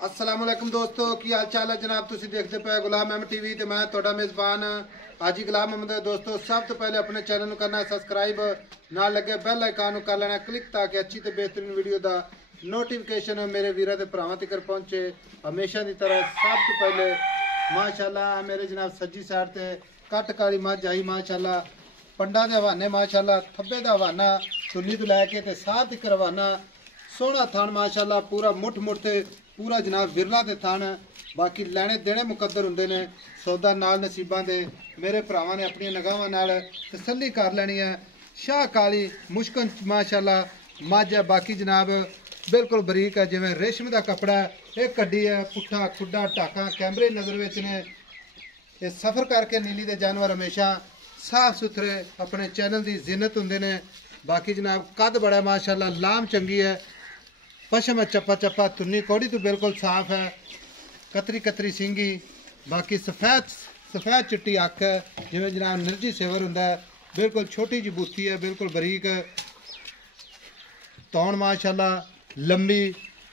अस्सलाम वालेकुम दोस्तों की हाल चाल है जनाब। तुसी देखते पे गुलाम अहमद टीवी ते मैं तुहाडा मेज़बान हाजी गुलाम अहमद। दोस्तों सब तो पहले अपने चैनल करना है सब्सक्राइब, नाल लगे बेल आइकन कर लेना क्लिक ताकि अच्छी तो बेहतरीन वीडियो का नोटिफिकेशन मेरे वीरों के भरावां तक पहुंचे। हमेशा की तरह सब तो पहले माशाल्लाह मेरे जनाब सज्जी साइड ते कट काली मझ आई माशाल्लाह, पंडा के हवाने माशाल्लाह, थब्बे का हवाना तुली तो लैके ते साह तक रवाना, सोहना थान माशाल्लाह, पूरा मुठ मुठ पूरा जनाब विरला दे थान। बाकी लैने देने मुकद्दर होंदे ने, सौदा नाल नसीबां दे मेरे भरावां ने अपनी निगाहां नाल तसल्ली कर लेनी है। शाह काली मुश्कन माशाल्लाह मझ है। बाकी जनाब बिल्कुल बरीक है जिवें रेशम का कपड़ा है। एक कड्डी है पुट्ठा खुड्डा टाका कैमरे नज़र विच ने। ये सफ़र करके नीली दे जानवर हमेशा साफ सुथरे अपने चैनल की जिन्नत होंदे ने। बाकी जनाब कद बड़ा माशाल्लाह, लाम चंगी है, पशम है चप्पा चप्पा, तुन्नी कौड़ी तो बिल्कुल साफ है, कतरी कतरी सिंगी। बाकी सफेद सफेद चिट्टी अख है जिवें जनाब निर्जी सेवर होंदा है। बिल्कुल छोटी जी बूथी है, बिल्कुल बरीक तौण माशाल्लाह, लंबी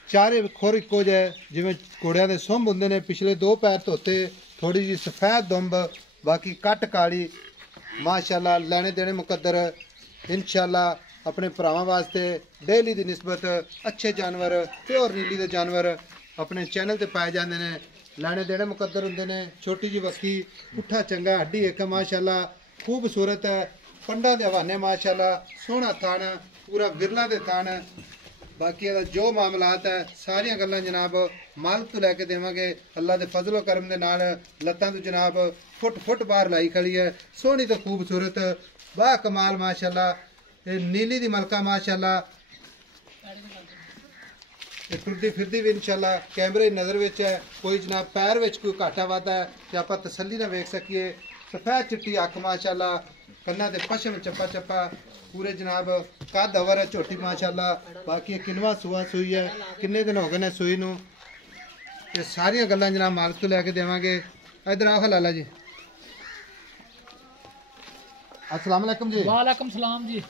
चारे खुर इक्को जिहे जिवें घोड़ियां दे सुंभ होंदे ने। पिछले दो पैर धोते, थोड़ी जी सफेद दुंब, बाकी कट काली माशाल्लाह। लैने देने मुकद्दर इंशाल्लाह अपने भरावां वास्ते डेली की निस्बत अच्छे जानवर प्योर नीली के जानवर अपने चैनल ते पाए जाते हैं। लैने देने मुकद्दर होंदे ने। छोटी जी वक्की, पुट्ठा चंगा, हड्डी एक माशाल्लाह, खूबसूरत है, पंडा दे हवाने माशाल्लाह, सोहना थान, पूरा विरला दे थान। बाकी जो मामलात है सारिया गल्लां जनाब मालिक तो लैके देवांगे अल्लाह के फजलो करम दे नाल। लत्तां तो जनाब फुट फुट बाहर लाई खड़ी है, सोहनी तो खूबसूरत बा कमाल माशाल्लाह। नीली दी मलका माशाल्लाह, टुरदी फिरदी भी इंशाल्लाह कैमरे नज़र विच है। कोई जनाब पैर विच कोई घाटा वाधा है तो आप तसल्ली ना वेख सकीए। सफेद चिट्टी अख माशाल्लाह, कन्ना ते पशम चप्पा चप्पा, पूरे जनाब कद अवर है, झोटी माशाल्लाह। बाकी किनवा सुआ सुई है, किन्ने दिन हो गए ने सुई नूं। ये सारिया गल्लां जनाब मालिक तो लैके देवांगे। इधर आओ लाला जी। अस्सलाम वालेकुम जी। वालेकुम सलाम जी।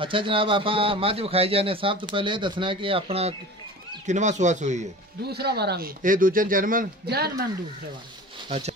अच्छा जनाब आप मझ विखाई जाने, सब तो पहले दसना कि अपना किनवा सुआ सुई है? दूसरा वारा भी ये दूजे जर्मन जर्मन दूसरे वारा। अच्छा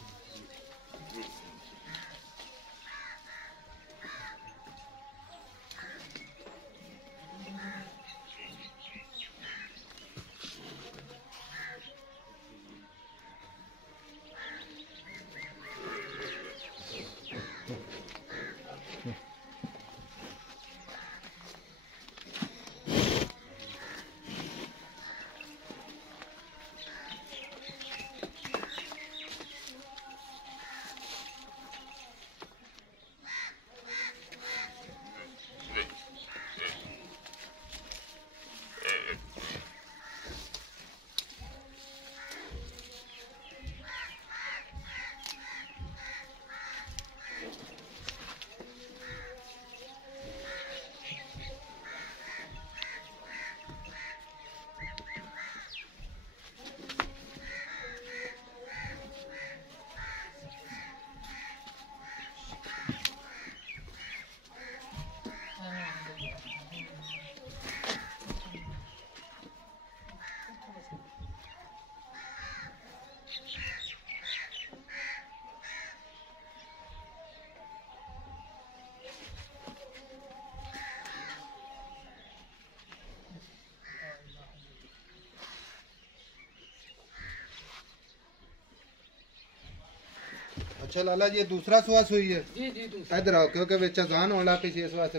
अच्छा लाला जी, ये दूसरा सुआ सुई है? जी जी दूसरा। इधर आओ क्योंकि विच अजान होने लग पई सी, इस वास्ते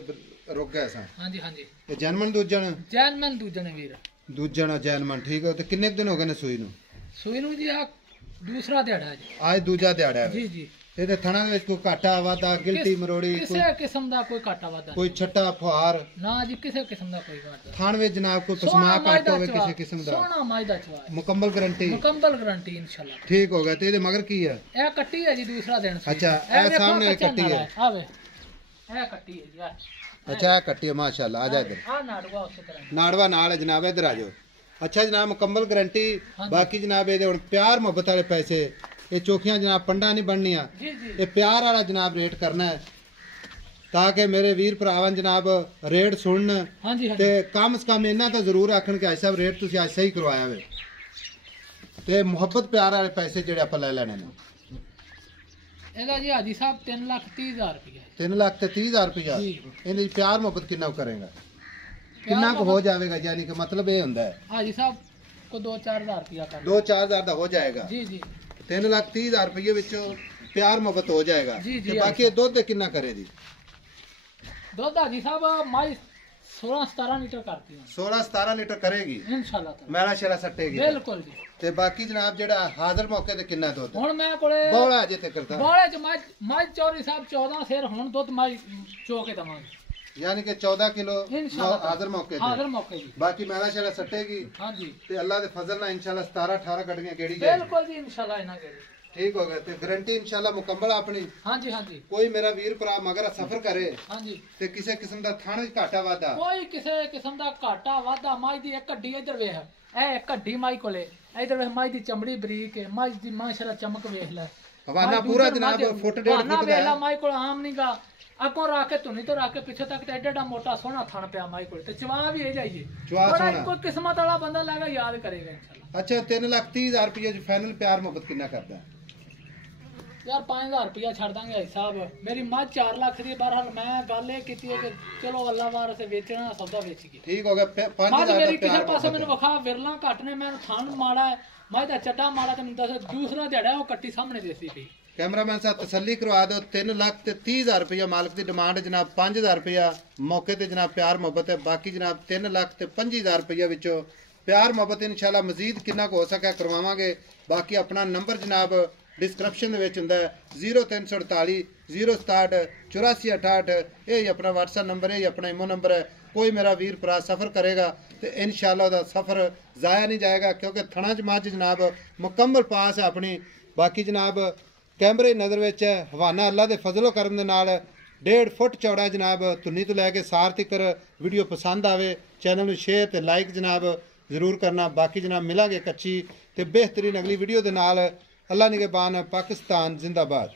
रुक गए सा। हाँ जी हाँ जी। ये जैनमन दूजन जैनमन दूजने वीर। दूजन जैनमन ठीक है। तो किन्ने दिन हो गए ने सुई नूं? सुई नूं जी आ दूसरा दिहाड़ा है जी। आज दूजा दिहाड़ा है। जी जी। ਇਹਦੇ ਥਣਾ ਵਿੱਚ ਕੋਈ ਘਾਟਾ ਵਾਧਾ, ਗਿਲਟੀ ਮਰੋੜੀ, ਕਿਸੇ ਕਿਸਮ ਦਾ ਕੋਈ ਘਾਟਾ ਵਾਧਾ ਕੋਈ ਛੱਟਾ ਫੁਹਾਰ ਨਾ ਜੀ, ਕਿਸੇ ਕਿਸਮ ਦਾ ਕੋਈ ਘਾਟਾ। ਥਣ ਵਿੱਚ ਜਨਾਬ ਕੋਈ ਪਸਮਾ ਘੱਟ ਹੋਵੇ ਕਿਸੇ ਕਿਸਮ ਦਾ? ਸੋਹਣਾ ਮਾਇਦਾ ਚਵਾ, ਮੁਕੰਮਲ ਗਾਰੰਟੀ? ਮੁਕੰਮਲ ਗਾਰੰਟੀ ਇੰਸ਼ਾਅੱਲਾ। ਠੀਕ ਹੋ ਗਿਆ। ਤੇ ਇਹਦੇ ਮਗਰ ਕੀ ਹੈ? ਇਹ ਕੱਟੀ ਹੈ ਜੀ, ਦੂਸਰਾ ਦਿਨ ਸੀ। ਅੱਛਾ ਇਹ ਸਾਹਮਣੇ ਕੱਟੀ ਹੈ? ਆਵੇ ਇਹ ਕੱਟੀ ਹੈ ਜੀ। अच्छा है कट्टी है माशाल्लाह। आ जा इधर। हां नाड़वा उस तरह नाड़वा नाल है जनाब, इधर आ जाओ। अच्छा जनाब मुकम्मल गारंटी। बाकी जनाब ये हुण प्यार मुहब्बत वाले पैसे, ये चौखियां जनाब पंडा नहीं बननियां, ये प्यार वाला जनाब रेट करना है ताकि मेरे वीर भरावां जनाब रेट सुनन। ते कम से कम इन्ना तो जरूर आखन कि ऐसा रेट तुसीं अज सही करवाया वे। ਤੇ ਮੁਹੱਬਤ ਪਿਆਰ ਵਾਲੇ ਪੈਸੇ ਜਿਹੜੇ ਆਪਾਂ ਲੈ ਲੈਣੇ ਨੇ ਇਹਦਾ ਜੀ ਹਾਜੀ ਸਾਹਿਬ 3,30,000 ਰੁਪਏ 3,30,000 ਰੁਪਇਆ ਜੀ। ਇਹਦੀ ਪਿਆਰ ਮੁਹੱਬਤ ਕਿੰਨਾ ਕੁ ਕਰੇਗਾ ਕਿੰਨਾ ਕੁ ਹੋ ਜਾਵੇਗਾ ਯਾਨੀ ਕਿ ਮਤਲਬ ਇਹ ਹੁੰਦਾ ਹੈ ਹਾਜੀ ਸਾਹਿਬ ਕੋ 2-4,000 ਰੁਪਏ ਕਰ 2-4,000 ਦਾ ਹੋ ਜਾਏਗਾ ਜੀ ਜੀ 3,30,000 ਰੁਪਏ ਵਿੱਚੋਂ ਪਿਆਰ ਮੁਹੱਬਤ ਹੋ ਜਾਏਗਾ ਜੀ, ਜੀ, ਤੇ ਬਾਕੀ ਇਹ ਦੁੱਧ ਕਿੰਨਾ ਕਰੇ ਜੀ ਦੁੱਧ ਹਾਜੀ ਸਾਹਿਬ ਮਾਈ 16-17 ਲੀਟਰ ਕਰਤੀ 16-17 ਲੀਟਰ ਕਰੇਗੀ ਇਨਸ਼ਾਅੱਲਾ ਤਾਲਾ ਮੈਲਾ ਸ਼ੇਲਾ ਸੱਟੇਗੀ ਬਿਲਕੁਲ ਜੀ ਤੇ ਬਾਕੀ ਜਨਾਬ ਜਿਹੜਾ ਹਾਜ਼ਰ ਮੌਕੇ ਤੇ ਕਿੰਨਾ ਦੁੱਧ ਹੁਣ ਮੈਂ ਕੋਲੇ ਬੋਲਾ ਅਜੇ ਤੇ ਕਰਦਾ ਬੋਲੇ ਚ ਮਾਈ ਚੌਰੀ ਸਾਹਿਬ 14 ਸਿਰ ਹੁਣ ਦੁੱਧ ਮਾਈ ਚੋ ਕੇ ਦਵਾਂਗੇ ਯਾਨੀ ਕਿ 14 ਕਿਲੋ ਇਨਸ਼ਾਅੱਲਾ ਹਾਜ਼ਰ ਮੌਕੇ ਹਾਜ਼ਰ ਤੇ ਮੌਕੇ ਜੀ ਬਾਕੀ ਮੈਲਾ ਸ਼ੇਲਾ ਸੱਟੇਗੀ ਹਾਂਜੀ ਤੇ ਅੱਲਾ ਦੇ ਫਜ਼ਲ ਨਾਲ ਇਨਸ਼ਾਅੱਲਾ 17-18 ਗੱਡੀਆਂ ਕਿਹੜੀ ਜਾਏਗੀ ਬਿਲਕੁਲ ਜੀ ਇਨਸ਼ਾਅੱਲਾ ਇਹਨਾਂ ਕੇ ਠੀਕ ਹੋ ਗਿਆ ਤੇ ਗਾਰੰਟੀ ਇਨਸ਼ਾਅੱਲਾ ਮੁਕੰਮਲ ਆਪਣੀ ਹਾਂਜੀ ਹਾਂਜੀ ਕੋਈ ਮੇਰਾ ਵੀਰ ਭਰਾ ਮਗਰ ਸਫਰ ਕਰੇ ਹਾਂਜੀ ਤੇ ਕਿਸੇ ਕਿਸਮ ਦਾ ਥਣ ਘਾਟਾ ਵਾਦਾ ਕੋਈ ਕਿਸੇ ਕਿਸਮ ਦਾ ਘਾਟਾ ਵਾਧਾ ਮਾਈ ਦੀ ਇੱਕ ਹੱਡੀ ਇੱਧਰ ਵੇਖ ਇਹ ਇੱਕ ਹੱਡੀ ਮਾਈ ਕੋਲੇ ਇੱਧਰ ਵੇਖ ਮਾਈ ਦੀ ਚਮੜੀ ਬਰੀਕ ਹੈ ਮਾਈ ਦੀ ਮਾਸ਼ਾਅੱਲਾ ਚਮਕ ਵੇਖ ਲੈ ਹਵਾਨਾ ਪੂਰਾ ਜਨਾਬ ਫੁੱਟ 1.5 ਹਵਾਨਾ ਫੁੱਟ ਵੇਖ ਲੈ ਦਾ ਮਾਈ ਕੋਲ ਆਮ ਨਹੀਂਗਾ ਅੱਗੋਂ ਰੱਖ ਕੇ ਧੁਨੀ ਤੋਂ ਰੱਖ ਕੇ ਪਿੱਛੇ ਤੱਕ ਤੇ ਐਡਾ ਮੋਟਾ ਸੋਹਣਾ ਥਣ ਪਿਆ ਮਾਈ ਕੋਲ ਤੇ ਚਵਾ ਵੀ ਇਹ ਜਾਈਏ ਚਵਾ ਬੜਾ ਸੋਹਣਾ। ਕੋਈ ਕਿਸਮਤ ਵਾਲਾ ਬੰਦਾ ਲੈਗਾ ਯਾਦ ਕਰੇਗਾ ਇਨਸ਼ਾਅੱਲਾ ਅੱਛਾ 3,30,000 ਰੁਪਏ ਚ ਫਾਈਨਲ ਪਿਆਰ ਮੁਹੱਬਤ ਕਿੰਨਾ ਕਰਦਾ ਯਾਰ 5,000 ਰੁਪਇਆ ਛੱਡ ਦਾਂਗੇ ਹਿਸਾਬ ਮੇਰੀ ਮੱਝ 4 ਲੱਖ ਦੀ ਬਹਰਹਾਲ ਮੈਂ ਗੱਲ ਇਹ ਕੀਤੀ ਹੈ ਕਿ ਚਲੋ ਅੱਲਾ ਵਾਸਤੇ ਵੇਚਣਾ ਸੌਦਾ ਵੇਚ ਗਈ ਠੀਕ ਹੋ ਗਿਆ ਮੱਝ 5,000 ਦਾ ਮੇਰੀ ਕਿਸੇ ਪਿਆਰ ਪਾਸੇ ਮੁਹੱਬਤ ਮੈਨੂੰ ਵਿਖਾ ਵਿਰਲਾ ਘੱਟ ਨੇ ਮੈਨੂੰ ਥਣ ਮਾੜਾ ਹੈ ਮੱਝ ਦਾ ਚੱਡਾ ਮਾੜਾ ਤੇ ਮੈਨੂੰ ਦੱਸ ਦੂਸਰਾ ਦਿਹਾੜਾ ਉਹ ਕੱਟੀ ਸਾਹਮਣੇ ਦੇਸੀ ਪਈ ਕੈਮਰਾਮੈਨ ਸਾਹਿਬ ਤਸੱਲੀ ਕਰਵਾ ਦਿਓ 3,30,000 ਰੁਪਇਆ ਮਾਲਕ ਦੀ ਡਿਮਾਂਡ ਜਨਾਬ 5,000 ਰੁਪਇਆ ਮੌਕੇ ਤੇ ਜਨਾਬ ਪਿਆਰ ਮੁਹੱਬਤ ਹੈ ਬਾਕੀ ਜਨਾਬ 3,25,000 ਰੁਪਇਆ ਵਿੱਚੋਂ ਪਿਆਰ ਮੁਹੱਬਤ ਇਨਸ਼ਾਅੱਲਾ ਮਜ਼ੀਦ ਕਿੰਨਾ ਕੁ ਹੋ ਸਕਿਆ ਕਰਵਾਵਾਂਗੇ ਬਾਕੀ ਆਪਣਾ ਨੰਬਰ ਜਨਾਬ ਡਿਸਕ੍ਰਿਪਸ਼ਨ ਦੇ ਵਿੱਚ ਹੁੰਦਾ ਹੈ 0348 067 8468 ਇਹ ਹੀ ਆਪਣਾ WhatsApp ਨੰਬਰ ਹੈ ਇਹ ਆਪਣਾ ਇਮੋ ਨੰਬਰ ਹੈ ਕੋਈ ਮੇਰਾ ਵੀਰ ਭਰਾ ਸਫ਼ਰ ਕਰੇਗਾ ਤੇ ਇਨਸ਼ਾਅੱਲਾ ਉਹਦਾ ਸਫ਼ਰ ਜ਼ਾਇਆ ਨਹੀਂ ਜਾਏਗਾ ਕਿਉਂਕਿ ਥਣਾ ਚ ਮੱਝ ਜਨਾਬ ਮੁਕੰਮਲ ਪਾਸ ਹੈ ਆਪਣੀ ਬਾਕੀ ਜਨਾਬ ਕੈਮਰੇ ਦੀ ਨਜ਼ਰ ਵਿੱਚ ਹੈ ਹਵਾਨਾ ਅੱਲਾ ਦੇ ਫਜ਼ਲੋ ਕਰਮ ਦੇ ਨਾਲ 1.5 ਫੁੱਟ ਚੌੜਾ ਜਨਾਬ ਧੁੰਨੀ ਤੋਂ ਲੈ ਕੇ ਸਾਰ ਤੱਕ ਵੀਡੀਓ ਪਸੰਦ ਆਵੇ ਚੈਨਲ ਨੂੰ ਸ਼ੇਅਰ ਤੇ ਲਾਈਕ ਜਨਾਬ ਜ਼ਰੂਰ ਕਰਨਾ ਬਾਕੀ ਜਨਾਬ ਮਿਲਾਂਗੇ ਕੱਚੀ ਤੇ ਬਿਹਤਰੀਨ ਅਗਲੀ ਵੀਡੀਓ ਦੇ ਨਾਲ ਅੱਲਾ ਨਿਗਹਿਬਾਨ ਪਾਕਿਸਤਾਨ ਜ਼ਿੰਦਾਬਾਦ